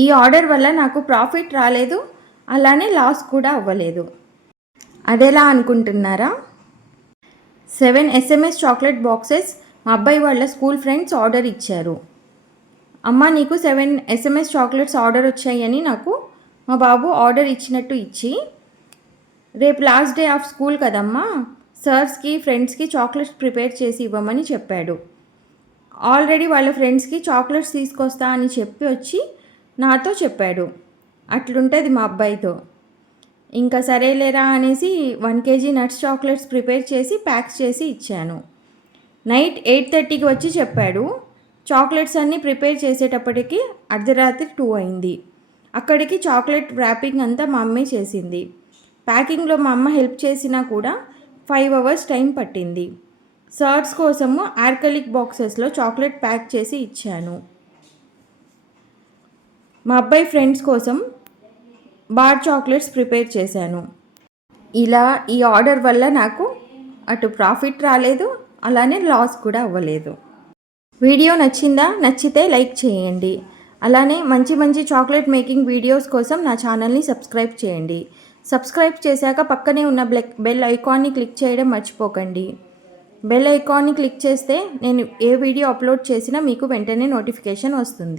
ఈ ఆర్డర్ వల్ల నాకు ప్రాఫిట్ రాలేదు, అలానే లాస్ కూడా అవ్వలేదు. అదెలా అనుకుంటున్నారా? 7 SMS చాక్లెట్ బాక్సెస్ మా అబ్బాయి వాళ్ళ స్కూల్ ఫ్రెండ్స్ ఆర్డర్ ఇచ్చారు. అమ్మ నీకు 7 SMS చాక్లెట్స్ ఆర్డర్ వచ్చాయని నాకు మా బాబు ఆర్డర్ ఇచ్చినట్టు ఇచ్చి, రేపు లాస్ట్ డే ఆఫ్ స్కూల్ కదమ్మా, సర్స్కి ఫ్రెండ్స్కి చాక్లెట్స్ ప్రిపేర్ చేసి ఇవ్వమని చెప్పాడు. ఆల్రెడీ వాళ్ళ ఫ్రెండ్స్కి చాక్లెట్స్ తీసుకొస్తా అని చెప్పి వచ్చి నాతో చెప్పాడు. అట్లుంటుంది మా అబ్బాయితో. ఇంకా సరేలేరా అనేసి 1 kg నట్స్ చాక్లెట్స్ ప్రిపేర్ చేసి ప్యాక్ చేసి ఇచ్చాను. నైట్ 8:30కి వచ్చి చెప్పాడు. చాక్లెట్స్ అన్నీ ప్రిపేర్ చేసేటప్పటికి అర్ధరాత్రి 2 అయింది. అక్కడికి చాక్లెట్ ర్యాపింగ్ అంతా మా అమ్మే చేసింది. ప్యాకింగ్లో మా అమ్మ హెల్ప్ చేసినా కూడా 5 hours టైం పట్టింది. సర్స్ కోసము ఆర్కాలిక్ బాక్సెస్లో చాక్లెట్ ప్యాక్ చేసి ఇచ్చాను. మా అబ్బాయి ఫ్రెండ్స్ కోసం బార్ చాక్లెట్స్ ప్రిపేర్ చేశాను. ఇలా ఈ ఆర్డర్ వల్ల నాకు అటు ప్రాఫిట్ రాలేదు, అలానే లాస్ కూడా అవ్వలేదు. వీడియో నచ్చిందా? నచ్చితే లైక్ చేయండి. అలానే మంచి మంచి చాక్లెట్ మేకింగ్ వీడియోస్ కోసం నా ఛానల్ని సబ్స్క్రైబ్ చేయండి. సబ్స్క్రైబ్ చేశాక పక్కనే ఉన్న బెల్ ఐకాన్ని క్లిక్ చేయడం మర్చిపోకండి. బెల్ ఐకాన్ని క్లిక్ చేస్తే నేను ఏ వీడియో అప్లోడ్ చేసినా మీకు వెంటనే నోటిఫికేషన్ వస్తుంది.